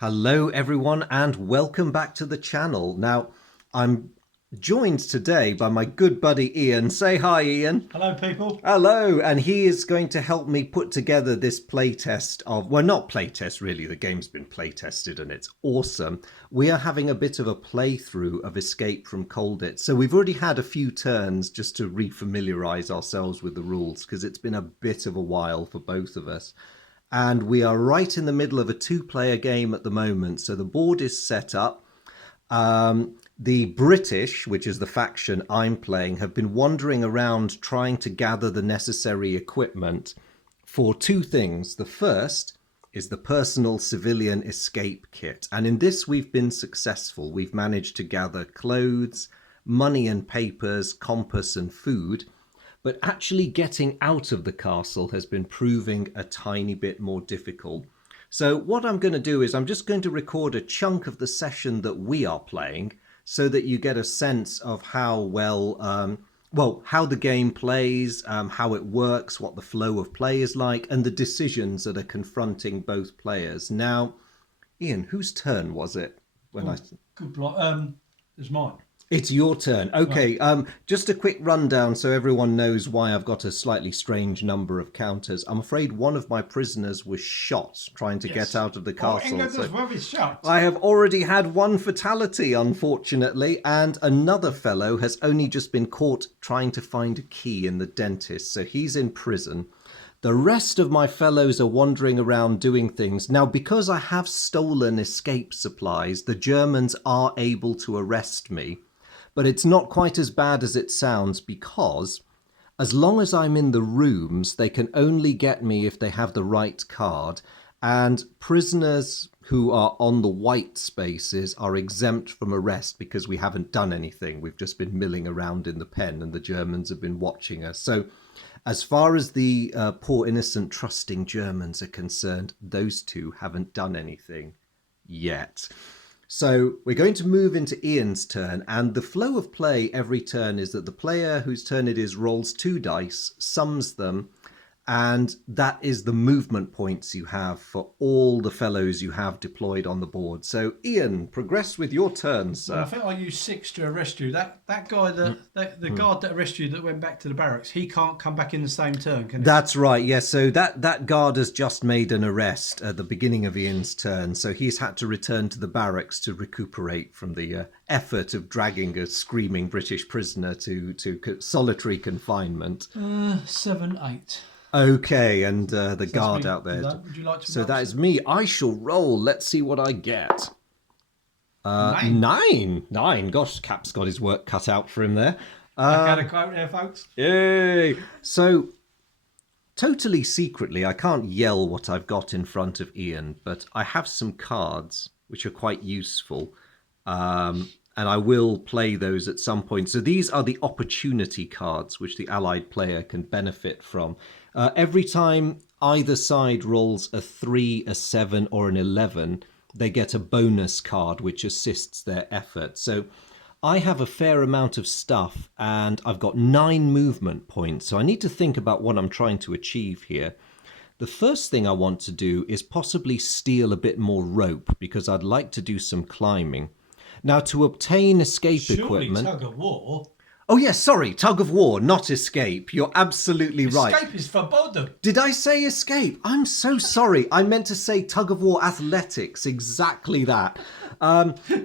Hello everyone and welcome back to the channel. Now, I'm joined today by my good buddy Ian. Say hi, Ian. Hello people. Hello, and he is going to help me put together this playtest of, well, not playtest really, the game's been playtested and it's awesome. We are having a bit of a playthrough of Escape from Colditz. So we've already had a few turns just to refamiliarize ourselves with the rules because it's been a bit of a while for both of us. And we are right in the middle of a two-player game at the moment. So the board is set up. The British, which is the faction I'm playing, have been wandering around trying to gather the necessary equipment for two things. The first is the personal civilian escape kit. And in this, we've been successful. We've managed to gather clothes, money and papers, compass and food. But actually getting out of the castle has been proving a tiny bit more difficult. So what I'm going to do is I'm just going to record a chunk of the session that we are playing so that you get a sense of how how the game plays, how it works, what the flow of play is like, and the decisions that are confronting both players. Now, Ian, whose turn was it? Good block. It's mine. It's your turn. Okay, just a quick rundown so everyone knows why I've got a slightly strange number of counters. I'm afraid one of my prisoners was shot trying to get out of the castle. England as well is shot. I have already had one fatality, unfortunately, and another fellow has only just been caught trying to find a key in the dentist, so he's in prison. The rest of my fellows are wandering around doing things. Now, because I have stolen escape supplies, the Germans are able to arrest me. But it's not quite as bad as it sounds because as long as I'm in the rooms, they can only get me if they have the right card. And prisoners who are on the white spaces are exempt from arrest because we haven't done anything. We've just been milling around in the pen and the Germans have been watching us. So as far as the poor, innocent, trusting Germans are concerned, those two haven't done anything yet. So we're going to move into Ian's turn, and the flow of play every turn is that the player whose turn it is rolls 2 dice, sums them, and that is the movement points you have for all the fellows you have deployed on the board. So Ian, progress with your turn, sir. Well, I think I used 6 to arrest you. That guy, the guard that arrested you that went back to the barracks, he can't come back in the same turn, can he? That's right, yes. So that guard has just made an arrest at the beginning of Ian's turn. So he's had to return to the barracks to recuperate from the effort of dragging a screaming British prisoner to solitary confinement. 7, 8. Okay, and the guard out there. Would you like to? So that is me. I shall roll. Let's see what I get. 9. Gosh, Cap's got his work cut out for him there. I got a quote there, folks. Yay! So, totally secretly, I can't yell what I've got in front of Ian, but I have some cards which are quite useful. And I will play those at some point. So these are the opportunity cards which the allied player can benefit from. Every time either side rolls a 3, a 7, or an 11, they get a bonus card which assists their effort. So I have a fair amount of stuff and I've got 9 movement points. So I need to think about what I'm trying to achieve here. The first thing I want to do is possibly steal a bit more rope because I'd like to do some climbing. Now, to obtain escape equipment... Tug of war. Oh, yes, sorry, tug of war, not escape. You're absolutely right. Escape is forbidden. Did I say escape? I'm so sorry. I meant to say tug of war athletics, exactly that.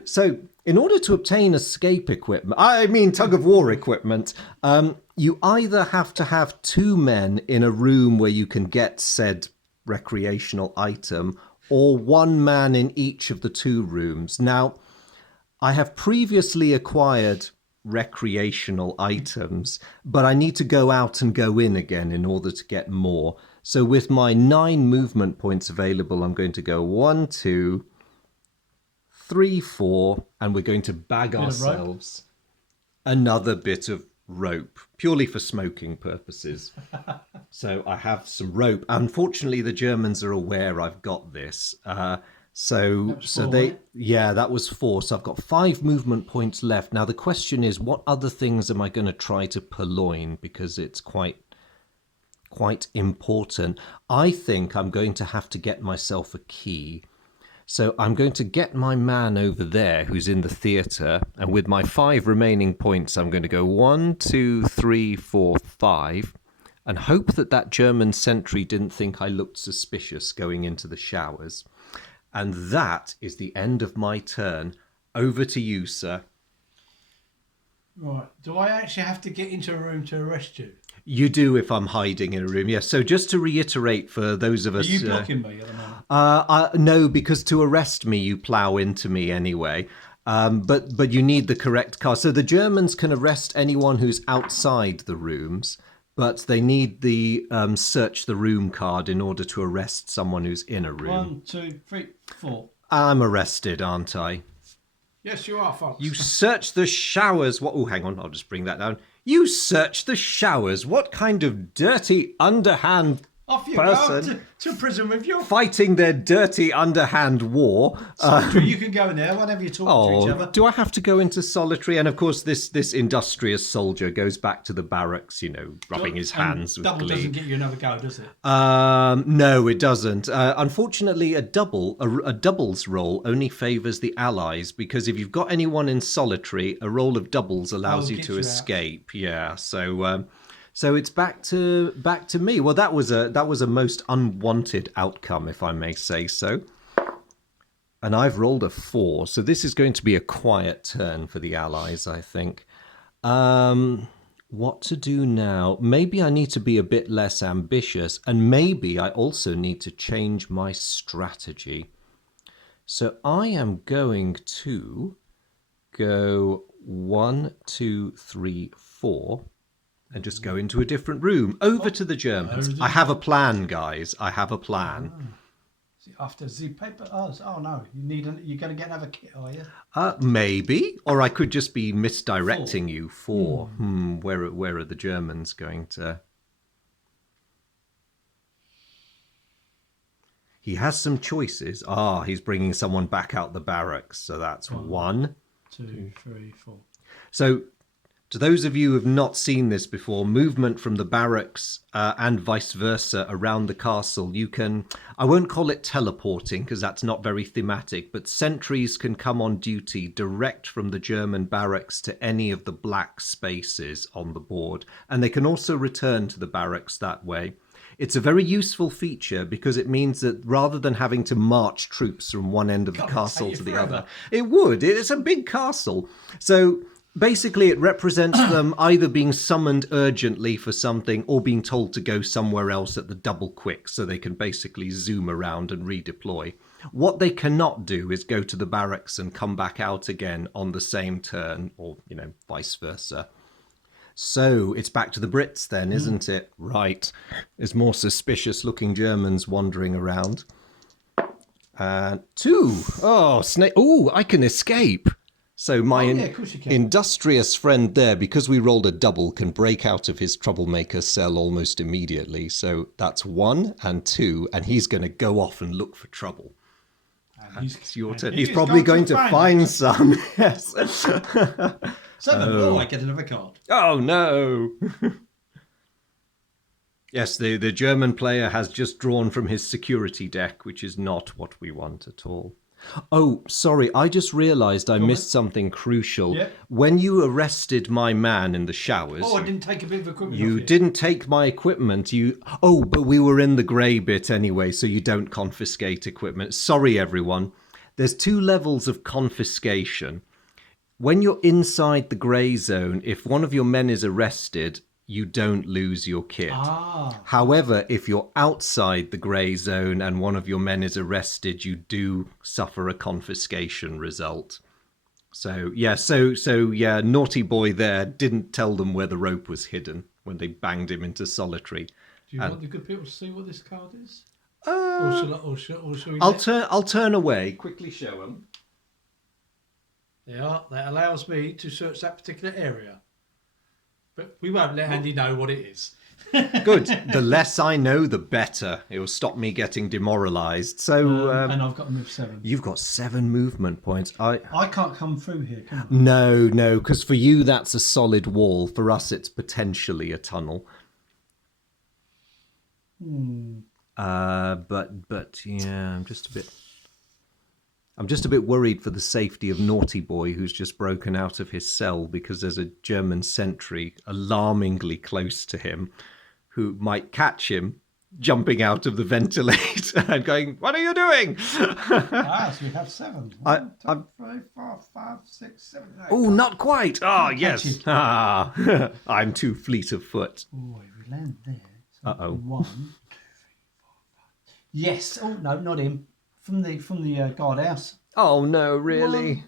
So, in order to obtain escape equipment, tug of war equipment, you either have to have 2 men in a room where you can get said recreational item, or 1 man in each of the 2 rooms. Now, I have previously acquired recreational items, but I need to go out and go in again in order to get more. So with my 9 movement points available, I'm going to go 1, 2, 3, 4, and we're going to bag ourselves another bit of rope, purely for smoking purposes. So I have some rope. Unfortunately, the Germans are aware I've got this. So that was 4. So I've got 5 movement points left. Now the question is, what other things am I going to try to purloin? Because it's quite important. I think I'm going to have to get myself a key. So I'm going to get my man over there who's in the theatre, and with my 5 remaining points, I'm going to go 1, 2, 3, 4, 5, and hope that that German sentry didn't think I looked suspicious going into the showers. And that is the end of my turn. Over to you, sir. Right. Do I actually have to get into a room to arrest you? You do if I'm hiding in a room, yes. So just to reiterate for those of us... Are you blocking me at the moment? No, because to arrest me, you plough into me anyway. But you need the correct card. So the Germans can arrest anyone who's outside the rooms, but they need the search the room card in order to arrest someone who's in a room. 1, 2, 3, 4. I'm arrested, aren't I? Yes, you are, Fox. You search the showers. What? Oh, hang on. I'll just bring that down. You search the showers. What kind of dirty, underhand Off you person go to prison with you. fighting their dirty, underhand war? Solitary, you can go in there whenever you talk to each other. Do I have to go into solitary? And of course, this industrious soldier goes back to the barracks, rubbing his hands with Double glee. doesn't get you another go, does it? No, it doesn't. Unfortunately, a doubles roll only favours the allies, because if you've got anyone in solitary, a roll of doubles allows you to escape. Yeah, so it's back to me. Well, that was a most unwanted outcome, if I may say so. And I've rolled a 4, so this is going to be a quiet turn for the allies, I think. What to do now? Maybe I need to be a bit less ambitious, and maybe I also need to change my strategy. So I am going to go 1, 2, 3, 4, and just go into a different room. Over to the Germans. I have a plan, guys. I have a plan. After the paper, oh no, you're going to get another kit, are you? Maybe, or I could just be misdirecting you for. Where are the Germans going to? He has some choices. He's bringing someone back out the barracks, so that's 1, 2, 3, 4. So, to those of you who have not seen this before, movement from the barracks and vice versa around the castle, you can, I won't call it teleporting because that's not very thematic, but sentries can come on duty direct from the German barracks to any of the black spaces on the board, and they can also return to the barracks that way. It's a very useful feature because it means that rather than having to march troops from one end of the castle to the other, it would. It's a big castle. So basically, it represents them either being summoned urgently for something or being told to go somewhere else at the double quick so they can basically zoom around and redeploy. What they cannot do is go to the barracks and come back out again on the same turn, or, vice versa. So it's back to the Brits then, isn't it? Right. There's more suspicious looking Germans wandering around. 2. Oh, snake. Oh, I can escape. So my industrious friend there, because we rolled a double, can break out of his troublemaker cell almost immediately. So that's 1 and 2, and he's going to go off and look for trouble. It's your turn. He's probably going to find some. Yes. 7. Oh, I get another card. Oh, no. Yes, the German player has just drawn from his security deck, which is not what we want at all. Oh, sorry, I just realised I missed something crucial. Yeah. When you arrested my man in the showers... Oh, I didn't take a bit of equipment You off you. didn't take my equipment. But we were in the grey bit anyway, so you don't confiscate equipment. Sorry, everyone. There's 2 levels of confiscation. When you're inside the grey zone, if one of your men is arrested, you don't lose your kit. However, if you're outside the grey zone and one of your men is arrested, you do suffer a confiscation result. So naughty boy there didn't tell them where the rope was hidden when they banged him into solitary. Do you want the good people to see what this card is? Or shall we I'll turn away. Quickly show them. Yeah, that allows me to search that particular area. But we won't let Andy know what it is. Good. The less I know, the better. It will stop me getting demoralised. So, and I've got to move 7. You've got 7 movement points. I can't come through here, can I? No, because for you that's a solid wall. For us, it's potentially a tunnel. But yeah, I'm just a bit. I'm just a bit worried for the safety of Naughty Boy, who's just broken out of his cell because there's a German sentry alarmingly close to him who might catch him jumping out of the ventilator and going, "What are you doing?" So we have 7. 1, 2, 3, 4, 5, 6, 7, 8. Oh, not quite. Ah, yes. Catch it. Ah, I'm too fleet of foot. Oh, we land there. So Uh-oh. 1, 2, 3, 4, 5. Yes. Oh no, not him. From the guardhouse. Oh, no, really? 1,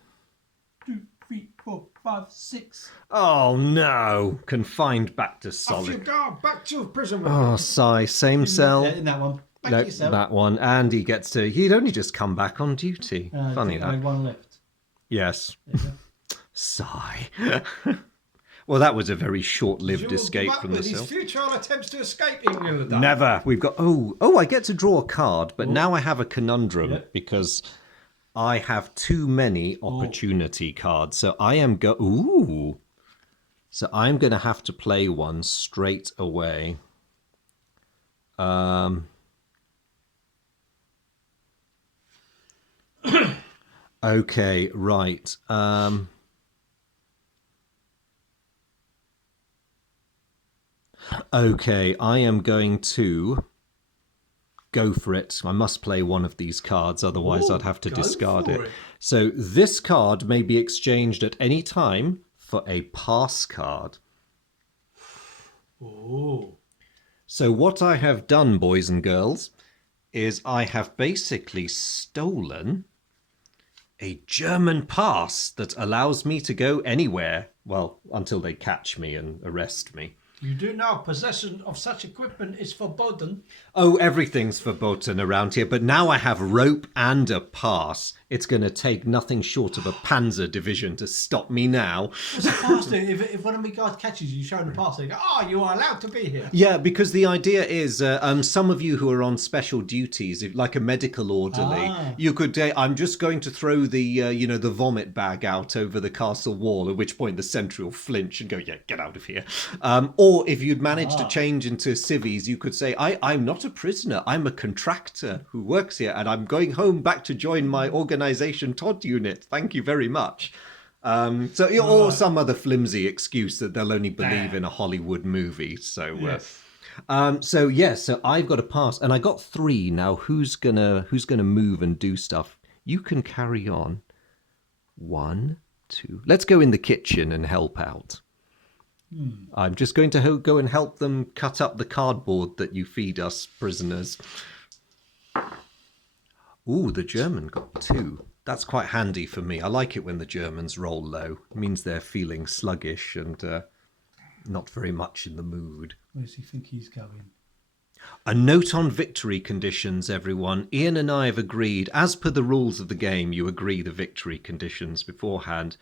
2, 3, 4, 5, 6. Oh, no. Confined back to Off you solid. go, back to prison. Oh, sigh. Same cell. In that one. Back No, to yourself. that one. And he gets to... He'd only just come back on duty. Funny I that. one left. Yes. There you go. Sigh. Well, that was a very short-lived escape from the cell. His futile attempts to escape England. Never. We've got... Oh, I get to draw a card, but now I have a conundrum because I have too many opportunity cards. So I am So I'm going to have to play one straight away. Okay, right. Okay, I am going to go for it. I must play one of these cards, otherwise I'd have to discard it. So this card may be exchanged at any time for a pass card. Oh. So what I have done, boys and girls, is I have basically stolen a German pass that allows me to go anywhere, well, until they catch me and arrest me. You do know possession of such equipment is forbidden. Oh, everything's verboten around here, but now I have rope and a pass. It's going to take nothing short of a panzer division to stop me now. What's the pass do? If one of my guys catches you, show them the pass, they go, "Oh, you are allowed to be here." Yeah, because the idea is some of you who are on special duties, like a medical orderly, you could say, "I'm just going to throw the the vomit bag out over the castle wall," at which point the sentry will flinch and go, "Yeah, get out of here." Or if you'd managed to change into civvies, you could say, I'm not a prisoner. I'm a contractor who works here, and I'm going home back to join my organisation Todd unit. Thank you very much. Or some other flimsy excuse that they'll only believe in a Hollywood movie. So, so I've got a pass, and I got 3 now. Who's gonna move and do stuff? You can carry on. 1, 2. Let's go in the kitchen and help out. I'm just going to go and help them cut up the cardboard that you feed us prisoners. Ooh, the German got 2. That's quite handy for me. I like it when the Germans roll low. It means they're feeling sluggish and not very much in the mood. Where does he think he's going? A note on victory conditions, everyone. Ian and I have agreed, as per the rules of the game, you agree the victory conditions beforehand.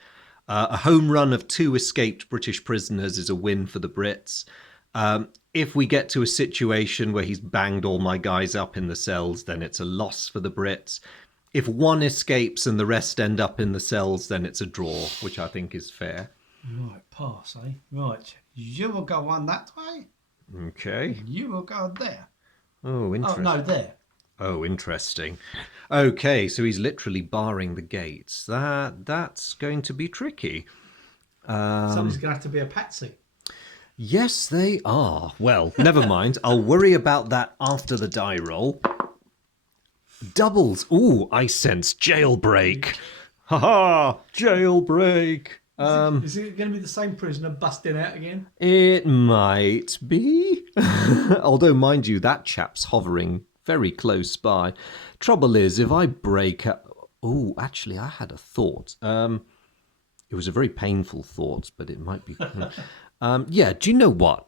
A home run of 2 escaped British prisoners is a win for the Brits. If we get to a situation where he's banged all my guys up in the cells, then it's a loss for the Brits. If 1 escapes and the rest end up in the cells, then it's a draw, which I think is fair. Right, pass, eh? Right. You will go on that way. Okay. You will go there. Oh, interesting. Oh, no, there. Oh, interesting. Okay, so he's literally barring the gates. That's going to be tricky. Somebody's going to have to be a patsy. Yes, they are. Well, never mind. I'll worry about that after the die roll. Doubles. Ooh, I sense jailbreak. Ha-ha! Jailbreak. Is it going to be the same prisoner busting out again? It might be. Although, mind you, that chap's hovering very close by. Trouble is, if I break up... Oh, actually, I had a thought. It was a very painful thought, but it might be... do you know what?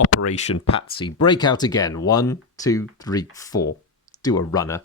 Operation Patsy. Break out again. 1, 2, 3, 4. Do a runner.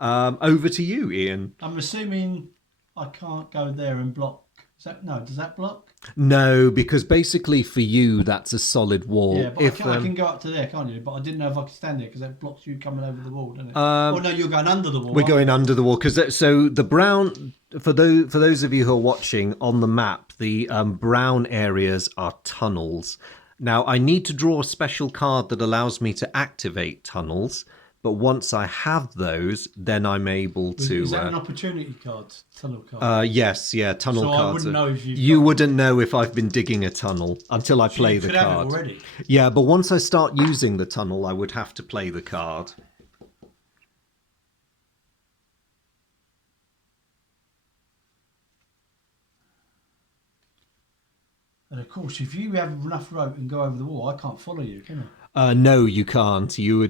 Over to you, Ian. I'm assuming I can't go there and block. Does that block? No, because basically for you, that's a solid wall. Yeah, but I can go up to there, can't you? But I didn't know if I could stand there because that blocks you coming over the wall, doesn't it? Oh no, you're going under the wall. We're going under the wall because so the brown. For those of you who are watching on the map, the brown areas are tunnels. Now I need to draw a special card that allows me to activate tunnels, But once I have those, then I'm able to... Is that an opportunity card? Tunnel card? Yes, yeah, tunnel So cards. I wouldn't know if you wouldn't know if I've been digging a tunnel until I play the could have it card. already. Yeah, but once I start using the tunnel, I would have to play the card. And of course, if you have enough rope and go over the wall, I can't follow you, can I? No, you can't. You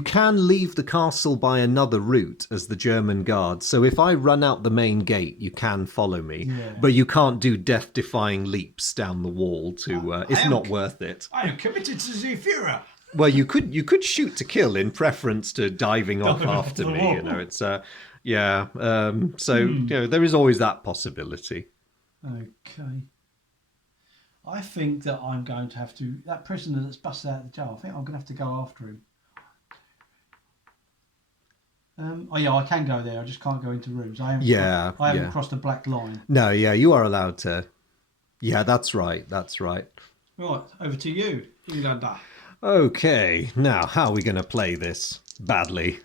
can leave the castle by another route as the German guard. So if I run out the main gate, you can follow me. Yeah. But you can't do death-defying leaps down the wall to... it's not worth it. I am committed to the Führer. Well, you could shoot to kill in preference to diving off after the me. wall. You know, it's yeah. You know, there is always that possibility. Okay. I think that I'm going to have to... That prisoner that's busted out of the jail, I think I'm going to have to go after him. Oh, yeah, I can go there. I just can't go into rooms. I haven't crossed a black line. No, yeah, you are allowed to. Yeah, that's right. That's right. Right, over to you, Englander. Okay, now, how are we going to play this? Badly.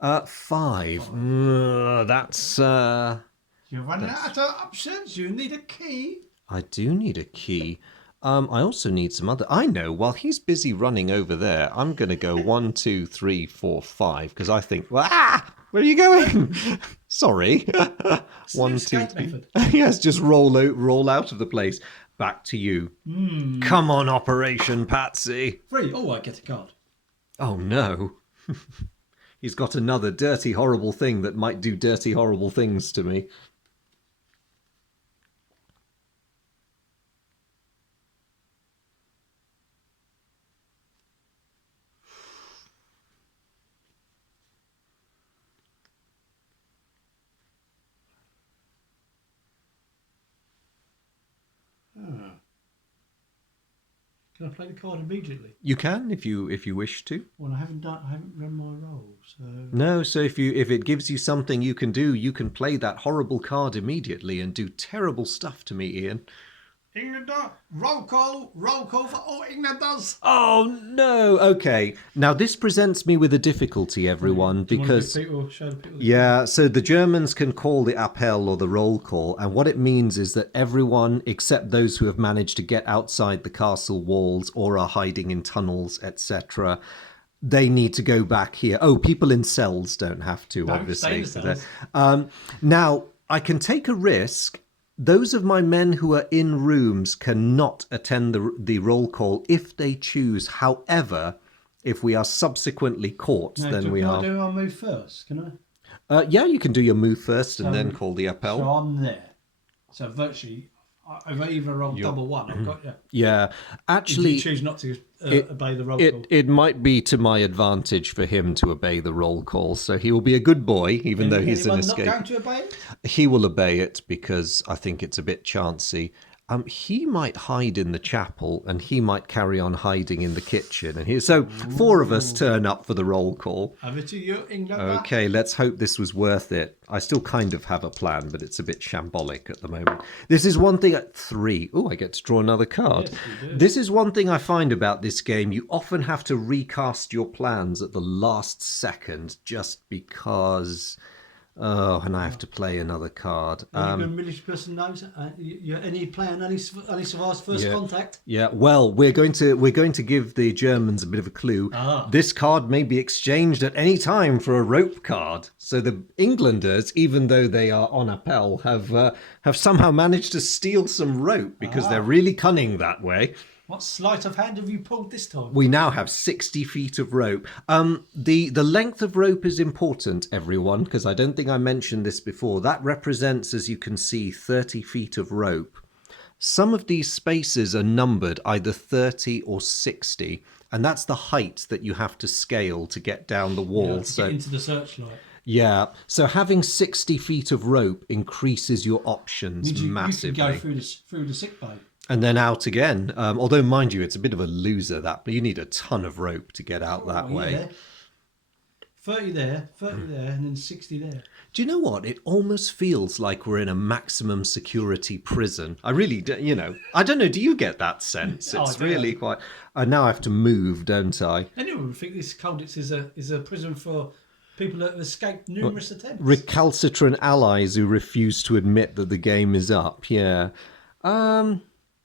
5. That's... You're running out of options. You need a key. I do need a key. I also need some other... I know, while he's busy running over there, I'm going to go 1, 2, 3, 4, 5, because I think... Where are you going? Sorry. 1, 2, 3. Yes, just roll out of the place. Back to you. Come on, Operation Patsy. 3. Oh, I get a card. Oh, no. He's got another dirty, horrible thing that might do dirty, horrible things to me. Can I play the card immediately? You can if you wish to. Well, I haven't run my roll, so... No, so if it gives you something you can do, you can play that horrible card immediately and do terrible stuff to me, Ian. Englander, roll call for all Englanders. Oh no! Okay, now this presents me with a difficulty, everyone, because show the people yeah, so the Germans can call the Appel or the roll call, and what it means is that everyone except those who have managed to get outside the castle walls or are hiding in tunnels, etc., they need to go back here. Oh, people in cells don't have to, obviously. Now, I can take a risk. Those of my men who are in rooms cannot attend the roll call if they choose. However, if we are subsequently caught, then we are... Can I do our move first? Can I? Yeah, you can do your move first and then call the Appel. So I'm there. So virtually, I've either rolled double 1. I've got you. Yeah, actually... If you choose not to obey the roll call. It might be to my advantage for him to obey the roll call, so he will be a good boy, even though he's an escape. Not going to obey it? He will obey it because I think it's a bit chancy. He might hide in the chapel and he might carry on hiding in the kitchen. And so 4 of us turn up for the roll call. Over to you, England. Okay, let's hope this was worth it. I still kind of have a plan, but it's a bit shambolic at the moment. This is one thing at 3. Oh, I get to draw another card. Yes, you do. This is one thing I find about this game. You often have to recast your plans at the last second just because... Oh, and I have to play another card. Any military person knows? Any plan? Any survives first contact? Yeah. Well, we're going to give the Germans a bit of a clue. This card may be exchanged at any time for a rope card. So the Englanders, even though they are on Appel, have somehow managed to steal some rope because they're really cunning that way. What sleight of hand have you pulled this time? We now have 60 feet of rope. The length of rope is important, everyone, because I don't think I mentioned this before. That represents, as you can see, 30 feet of rope. Some of these spaces are numbered either 30 or 60, and that's the height that you have to scale to get down the wall. Get into the searchlight. Yeah, so having 60 feet of rope increases your options massively. You can go through the sick bay. And then out again. Although, mind you, it's a bit of a loser, that, but you need a ton of rope to get out that way. Yeah. 30 there, 30 there, and then 60 there. Do you know what? It almost feels like we're in a maximum security prison. I really do, I don't know, do you get that sense? Oh, I It's do. really quite... I now have to move, don't I? Anyone would think this Colditz is a prison for people that have escaped numerous attempts. Recalcitrant allies who refuse to admit that the game is up, yeah.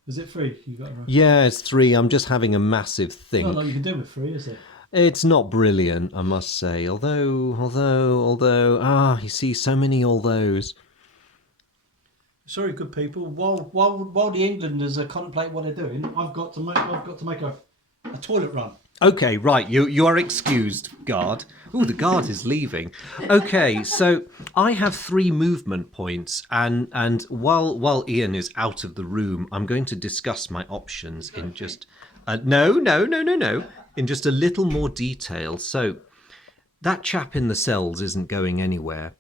Is it free? You got to run. Yeah, it's 3. I'm just having a massive think. Not like you can do with free, is it? It's not brilliant, I must say. Although, you see so many those. Sorry, good people. While the Englanders contemplate what they're doing, I've got to make a toilet run. Okay, right. You are excused, guard. Oh, the guard is leaving. Okay, so I have 3 movement points, and while Ian is out of the room, I'm going to discuss my options in just no, in just a little more detail. So that chap in the cells isn't going anywhere.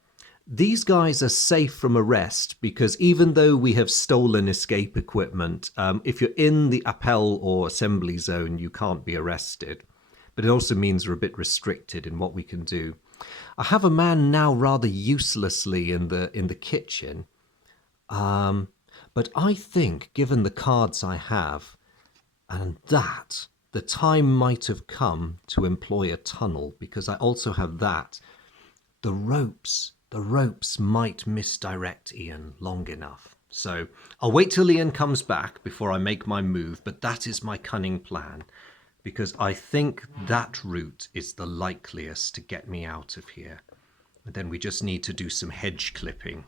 These guys are safe from arrest because even though we have stolen escape equipment, if you're in the Appel or assembly zone, you can't be arrested. But it also means we're a bit restricted in what we can do. I have a man now rather uselessly in the kitchen. But I think, given the cards I have, and that, the time might have come to employ a tunnel, because I also have that. The ropes might misdirect Ian long enough. So I'll wait till Ian comes back before I make my move, but that is my cunning plan, because I think that route is the likeliest to get me out of here. And then we just need to do some hedge clipping.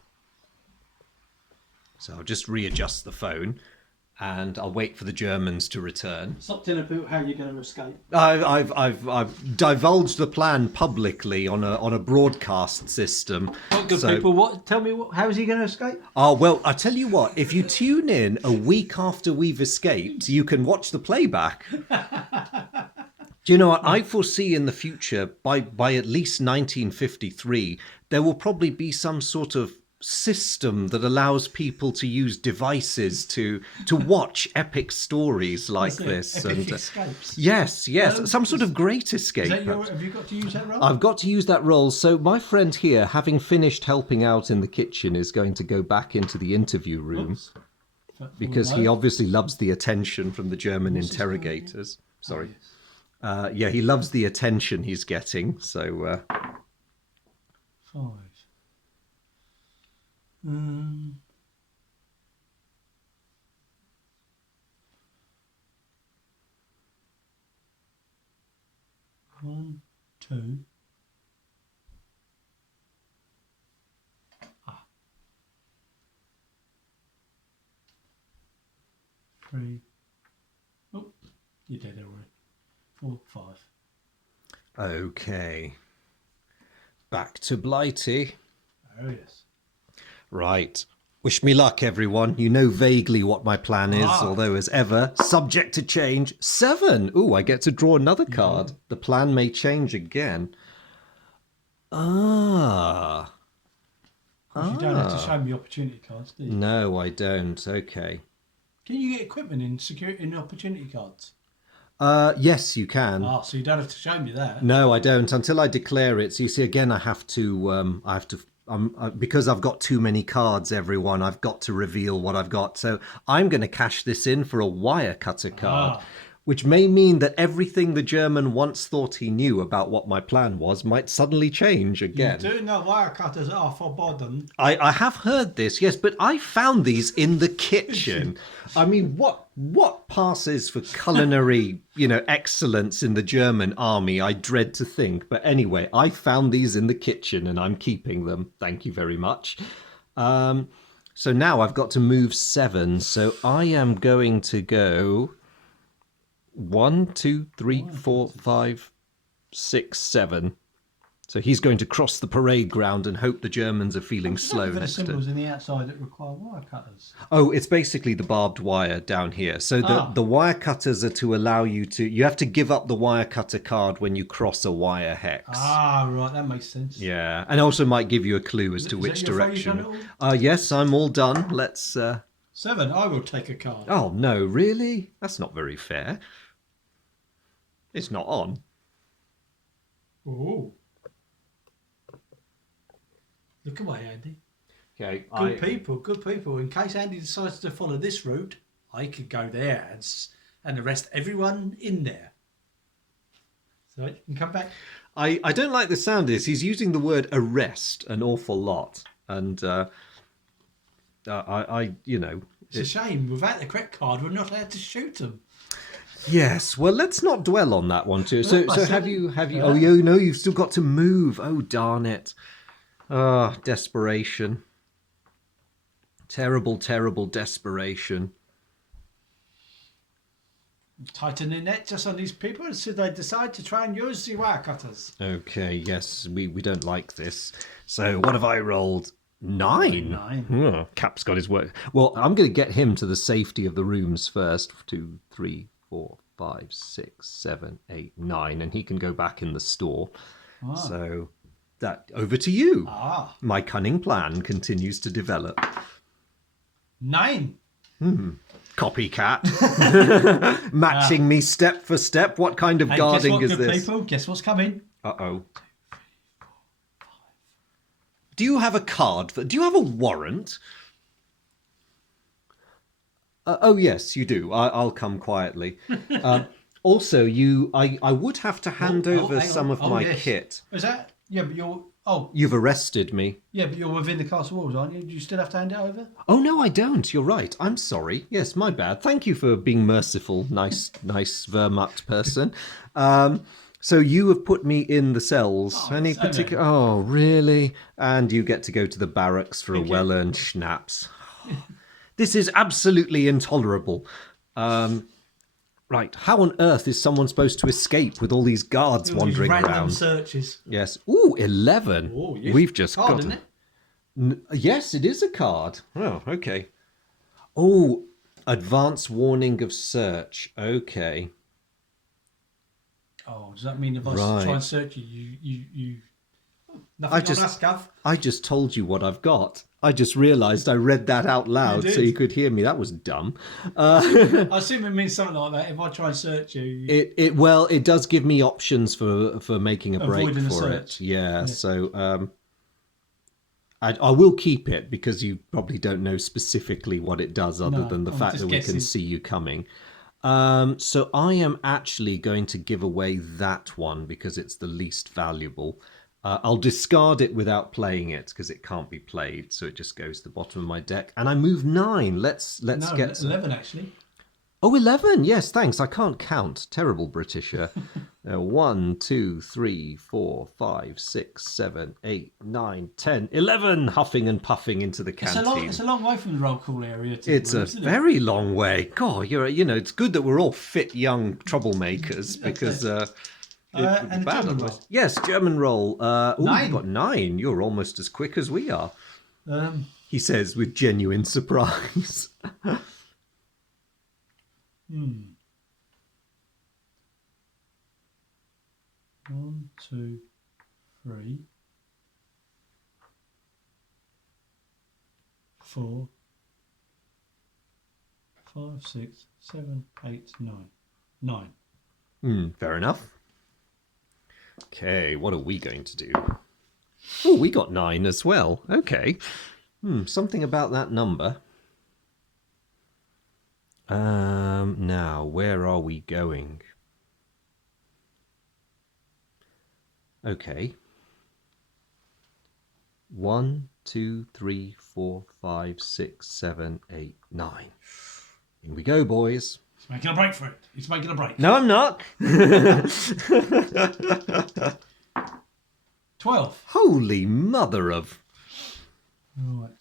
So I'll just readjust the phone, and I'll wait for the Germans to return. Stop telling people how you're going to escape. I've divulged the plan publicly on a broadcast system. What good people? Tell me how is he going to escape? Oh well, I tell you what. If you tune in a week after we've escaped, you can watch the playback. Do you know what I foresee in the future? By at least 1953, there will probably be some sort of system that allows people to use devices to watch epic stories like this. Epic escapes. Yes, some sort of great escape. Have you got to use that role? I've got to use that role. So my friend here, having finished helping out in the kitchen, is going to go back into the interview room. Because he obviously loves the attention from the German interrogators. Sorry. He loves the attention he's getting. So 5. 1, 2. 3. Oh, you did it already. 4, 5. okay. Back to Blighty. Oh yes. Right. Wish me luck, everyone. You know vaguely what my plan is, although as ever, subject to change. 7. Ooh, I get to draw another card. The plan may change again. You don't have to show me opportunity cards, do you? No, I don't. Okay. Can you get equipment in opportunity cards? Yes, you can. So you don't have to show me that. No, I don't. Until I declare it. So you see, again, I have to because I've got too many cards, everyone, I've got to reveal what I've got. So I'm going to cash this in for a wire cutter card, which may mean that everything the German once thought he knew about what my plan was might suddenly change again. You do know wire cutters are forbidden. I have heard this, yes, but I found these in the kitchen. I mean, what passes for culinary, excellence in the German army, I dread to think. But anyway, I found these in the kitchen and I'm keeping them. Thank you very much. So now I've got to move 7. So I am going to go 1, 2, 3, 4, 5, 6, 7. So he's going to cross the parade ground and hope the Germans are feeling slow next to him. Symbols in the outside that require wire cutters. Oh, it's basically the barbed wire down here. So the wire cutters are to allow you to... You have to give up the wire cutter card when you cross a wire hex. Right, that makes sense. Yeah, and also might give you a clue as to which direction. Yes, I'm all done. Let's... 7, I will take a card. Oh, no, really? That's not very fair. It's not on. Oh. Look away, Andy. Okay. Good people. In case Andy decides to follow this route, I could go there and arrest everyone in there. So you can come back. I don't like the sound of this. He's using the word arrest an awful lot. And It's a shame. Without the correct card, we're not allowed to shoot them. Yes, well, let's not dwell on that one too. So have you? Oh, no, you've still got to move. Oh, darn it! Ah, desperation. Terrible, terrible desperation. Tighten the net just on these people, so they decide to try and use the wire cutters. Okay, yes, we don't like this. So what have I rolled? 9. 9. Oh, Cap's got his work. Well, I'm going to get him to the safety of the rooms first. 2, 3, 4, 5, 6, 7, 8, 9, and he can go back in the store. Ah. So that over to you. Ah. My cunning plan continues to develop. 9. Copycat. Matching me step for step. What kind of guarding is this? People? Guess what's coming? Uh-oh. Do you have a card? Do you have a warrant? Oh, yes, you do. I'll come quietly. Also, I would have to hand over some of my kit. Is that? Yeah, but you're... Oh. You've arrested me. Yeah, but you're within the castle walls, aren't you? Do you still have to hand it over? Oh, no, I don't. You're right. I'm sorry. Yes, my bad. Thank you for being merciful. Nice Vermucht person. So you have put me in the cells. Any particular... Oh, really? And you get to go to the barracks for a well-earned schnapps. This is absolutely intolerable. Right, how on earth is someone supposed to escape with all these guards wandering random around? Searches. Yes. Ooh, 11. Oh, yes. We've just card, got... Isn't it? Yes, it is a card. Oh, okay. Oh, advance warning of search. Okay. Oh, does that mean if I try and search you nothing on us, Gov? I just told you what I've got. I just realised I read that out loud so you could hear me. That was dumb. I assume it means something like that. If I try and search you, it does give me options for making a break for it. Yeah. So I will keep it because you probably don't know specifically what it does other than the fact that we can see you coming. So I am actually going to give away that one because it's the least valuable. I'll discard it without playing it because it can't be played, so it just goes to the bottom of my deck. And I move 9. Let's get 11 actually. Oh, 11. Yes, thanks. I can't count. Terrible Britisher. 1, 2, 3, 4, 5, 6, 7, 8, 9, 10, 11. Huffing and puffing into the canteen. It's a long way from the roll call area. It's a very long way. God, it's good that we're all fit young troublemakers because. And German roll. Yes, German roll. 9. You've got 9. You're almost as quick as we are. He says with genuine surprise. 1, 2, 3, 4, 5, 6, 7, 8, 9. 9. Fair enough. Okay, what are we going to do? Oh, we got 9 as well. Okay. Something about that number. Now, where are we going? Okay. 1, 2, 3, 4, 5, 6, 7, 8, 9. In we go, boys. He's making a break for it. He's making a break. No, I'm not. 12. Holy mother of... Right.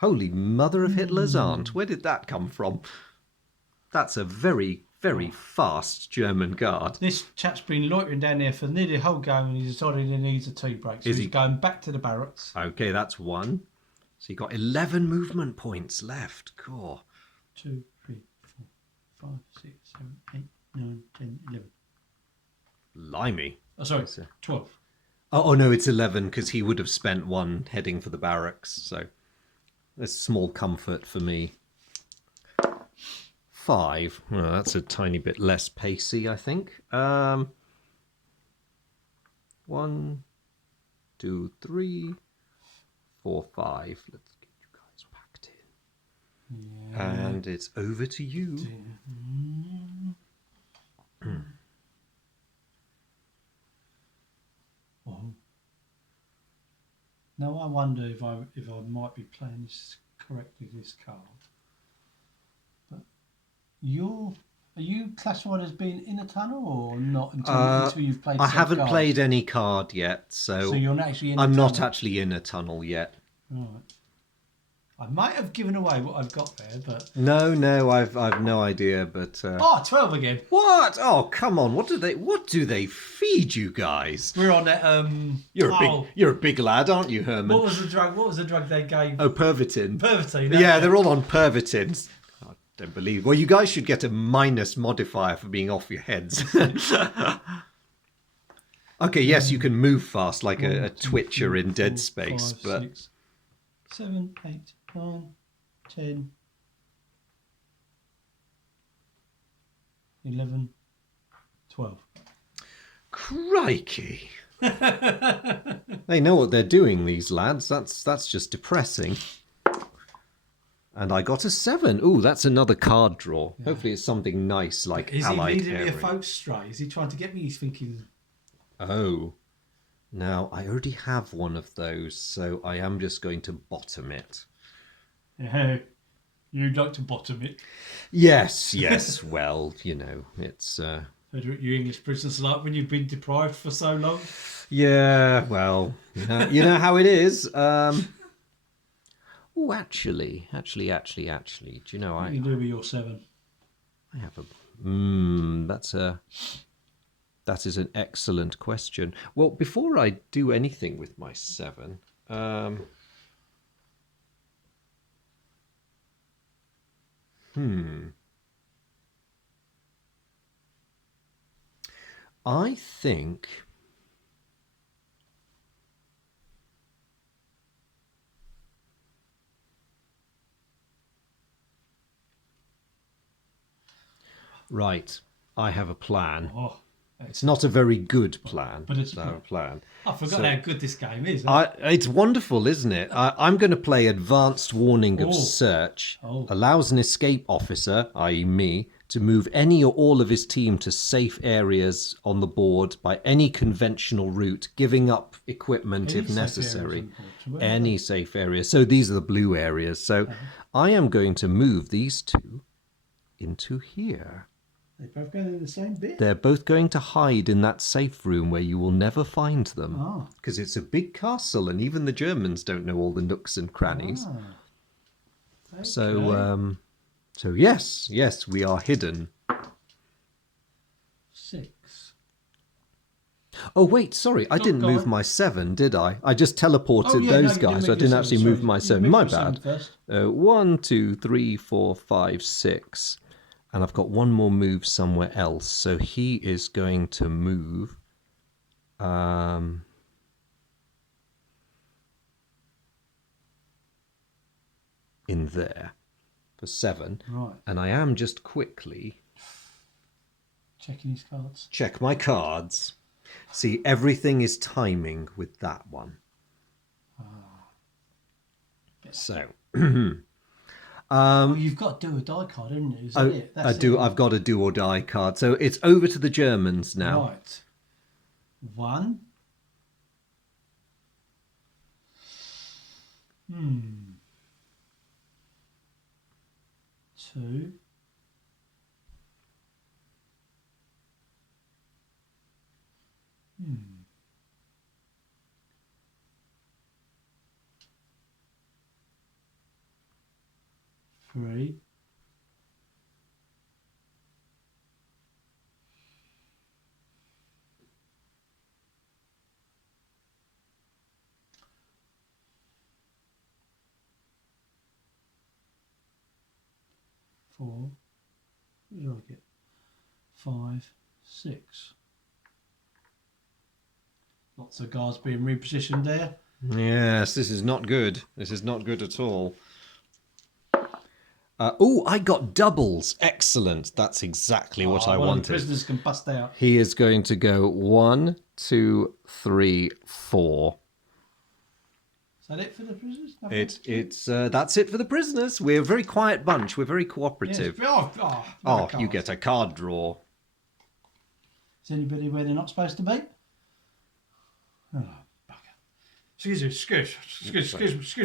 Holy mother of Hitler's aunt. Where did that come from? That's a very, very fast German guard. This chap's been loitering down there for nearly the whole game and he's decided he needs a tea break. So he's going back to the barracks. Okay, that's 1. So you got 11 movement points left. Cool. 2, 3, 4, 5, 6, 7, 8, 9, 10, 11. Blimey. Oh, sorry, 12. Oh no, it's 11 because he would have spent 1 heading for the barracks. So that's small comfort for me. 5. Well, that's a tiny bit less pacey, I think. 1, 2, 3, 4, 5. Let's get you guys packed in. Yeah. And it's over to you. Oh. Now I wonder if I might be playing this correctly, this card. But are you classified as being in a tunnel or not until you've played? I haven't card? played any card yet, so you're not actually in. I'm a not tunnel. actually in a tunnel yet. Right. I might have given away what I've got there, but No, I've no idea. But 12 again. what? Oh, come on! What do they feed you guys? We're on that. You're a big lad, aren't you, Herman? What was the drug they gave? Oh, Pervitin. Pervitin. Yeah, they're all on Pervitins. I don't believe. Well, you guys should get a minus modifier for being off your heads. Okay, yes, you can move fast like a twitcher in Dead Space, 5, but 6, 7, 8, 9, 10, 11, 12. crikey. They know what they're doing, these lads. That's just depressing. And I got a 7. Ooh, that's another card draw. Yeah. Hopefully it's something nice like Allied Is he leading me a Airing. folk stray? Is he trying to get me? He's thinking... Oh. Now, I already have one of those, so I am just going to bottom it. Yeah, you'd like to bottom it. Yes. Well, you know, it's... You English prisoners like when you've been deprived for so long? Yeah, well, you know how it is. Oh, actually, do you know, What do you do with your 7? I have a... That is an excellent question. Well, before I do anything with my 7... I think... Right, I have a plan. Oh, it's not a very good plan, but it's a plan. I forgot how good this game is. It's wonderful, isn't it? I'm going to play Advanced Warning of Search. Allows an escape officer, i.e. me, to move any or all of his team to safe areas on the board by any conventional route, giving up equipment if necessary. Any safe area. So these are the blue areas. So I am going to move these two into here. They're both going in the same bit? They're both going to hide in that safe room where you will never find them. Because it's a big castle and even the Germans don't know all the nooks and crannies. Okay. So yes, we are hidden. 6. Oh, wait, sorry. I didn't move my 7, did I? I just teleported those guys. I didn't actually move my 7. My bad. 1, 2, 3, 4, 5, 6. And I've got one more move somewhere else. So he is going to move... in there for 7. Right. And I am just quickly... checking his cards. Check my cards. See, everything is timing with that one. So... you've got do or die card, haven't you? Is that it? I've got a do or die card. So it's over to the Germans now. Right. 1. 2. 3. 4. What did I get? 5, 6. Lots of guards being repositioned there. Yes, this is not good. This is not good at all. I got doubles. Excellent. That's exactly what I wanted. The prisoners can bust out. He is going to go 1, 2, 3, 4. that it for the prisoners? Nothing? That's it for the prisoners. We're a very quiet bunch. We're very cooperative. Yes. Oh, you get a card draw. Is anybody where they're not supposed to be? Oh, bugger. Excuse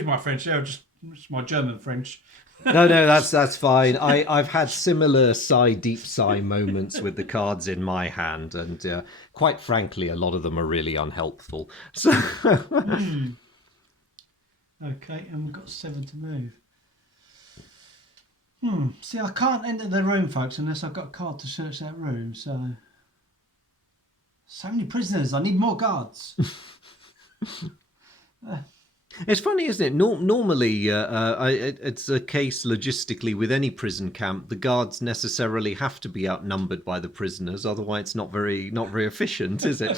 my French. Yeah, it's my German French. No, that's fine. I've had similar deep sigh moments with the cards in my hand, and quite frankly, a lot of them are really unhelpful. So, okay, and we've got 7 to move. See, I can't enter the room, folks, unless I've got a card to search that room. So many prisoners. I need more guards. It's funny, isn't it? Normally, it's a case logistically with any prison camp. The guards necessarily have to be outnumbered by the prisoners, otherwise it's not very efficient, is it?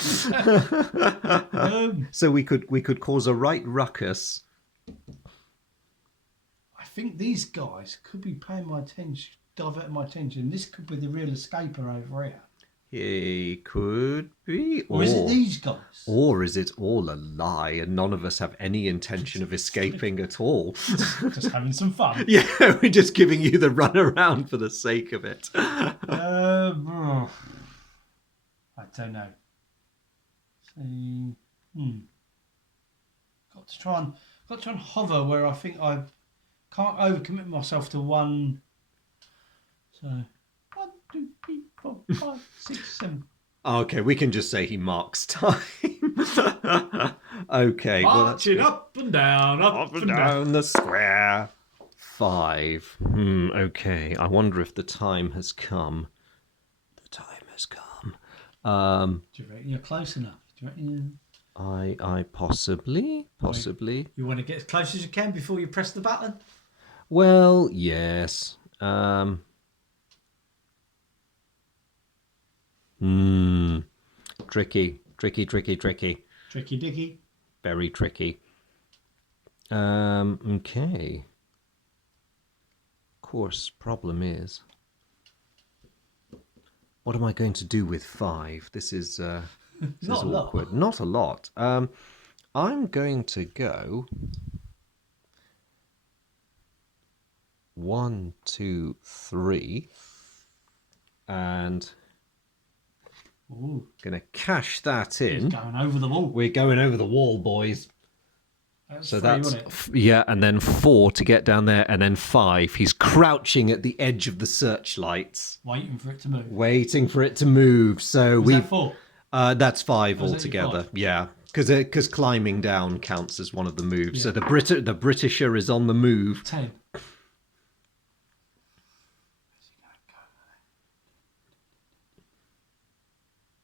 So we could cause a right ruckus. I think these guys could be paying my attention, diverting my attention. This could be the real escaper over here. He could be. Or is it these guys? Or is it all a lie and none of us have any intention of escaping at all? Just having some fun. Yeah, we're just giving you the run around for the sake of it. I don't know. See, got to try and hover where I think I can't overcommit myself to one. So 1, 2, 3, 4, 5, 6, 7. Okay, we can just say he marks time. Okay, marching up and down, up and down the square. 5. Okay, I wonder if the time has come. The time has come. Do you reckon you're close enough? Do you reckon I possibly. You want to get as close as you can before you press the button? Well, yes. Tricky. Tricky dicky. Very tricky. Okay. Of course, problem is, what am I going to do with 5? This is awkward. Not a lot. I'm going to go 1, 2, 3, and going to cash that in. He's going over the wall. We're going over the wall, boys. That's So 3, that's wasn't it? yeah, and then 4 to get down there, and then 5. He's crouching at the edge of the searchlights, waiting for it to move. waiting for it to move. So Was that 4? That's 5 Was it altogether. 5? Yeah, because climbing down counts as one of the moves. Yeah. So the Britisher is on the move. 10.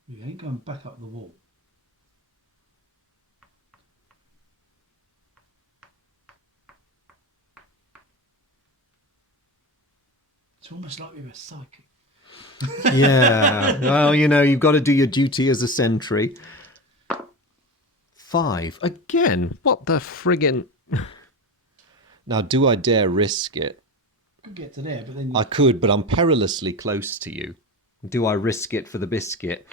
You ain't going back up the wall. It's almost like we were psychic. Yeah. Well, you've got to do your duty as a sentry. 5 again. What the friggin'? Now, do I dare risk it? Could get to there, but then I could, but I'm perilously close to you. Do I risk it for the biscuit?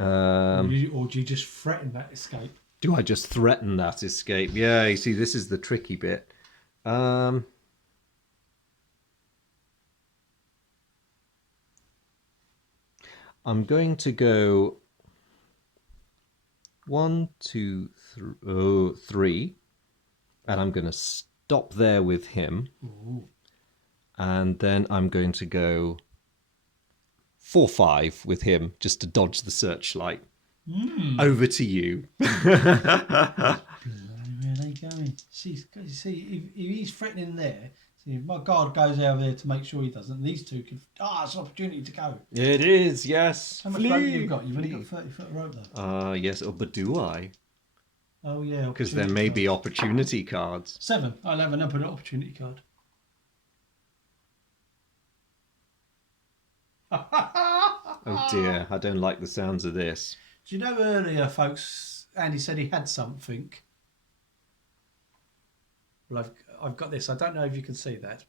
or do you just threaten that escape? Do I just threaten that escape? Yeah, you see, this is the tricky bit. I'm going to go 1, 2, 3, and I'm going to stop there with him. Ooh. And then I'm going to go 4, 5 with him, just to dodge the searchlight. Over to you. Where are they going? See, if he's threatening there, see, if my guard goes over there to make sure he doesn't, these two could. It's an opportunity to go. It is, yes. How much rope have you got? You've only got 30-foot rope though. Yes, but do I? Oh yeah. Because there may be opportunity cards. 7. I'll have an opportunity card. Oh dear, I don't like the sounds of this. Do you know earlier, folks, Andy said he had something? Well, I've got this. I don't know if you can see that.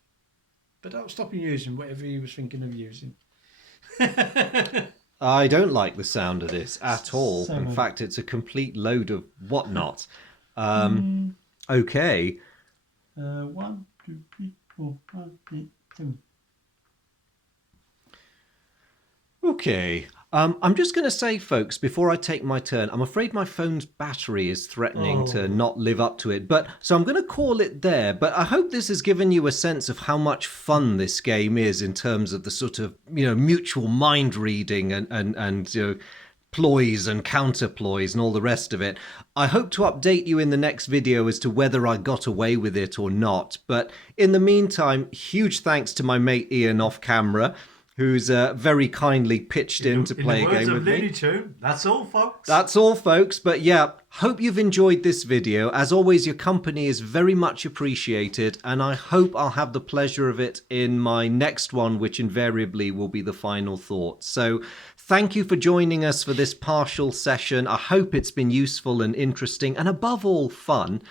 But don't stop him using whatever he was thinking of using. I don't like the sound of this at all. In 7. fact, it's a complete load of whatnot. Okay. 1, 2, 3, 4, 5, 6, 7. Okay. I'm just going to say, folks, before I take my turn, I'm afraid my phone's battery is threatening to not live up to it. But so I'm going to call it there. But I hope this has given you a sense of how much fun this game is in terms of the sort of, mutual mind reading and ploys and counter ploys and all the rest of it. I hope to update you in the next video as to whether I got away with it or not. But in the meantime, huge thanks to my mate Ian off camera, who's very kindly pitched in to play a game with me. Looney Tune, that's all, folks. That's all, folks. But yeah, hope you've enjoyed this video. As always, your company is very much appreciated, and I hope I'll have the pleasure of it in my next one, which invariably will be the final thought. So thank you for joining us for this partial session. I hope it's been useful and interesting, and above all, fun.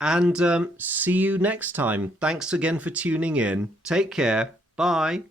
And see you next time. Thanks again for tuning in. Take care. Bye.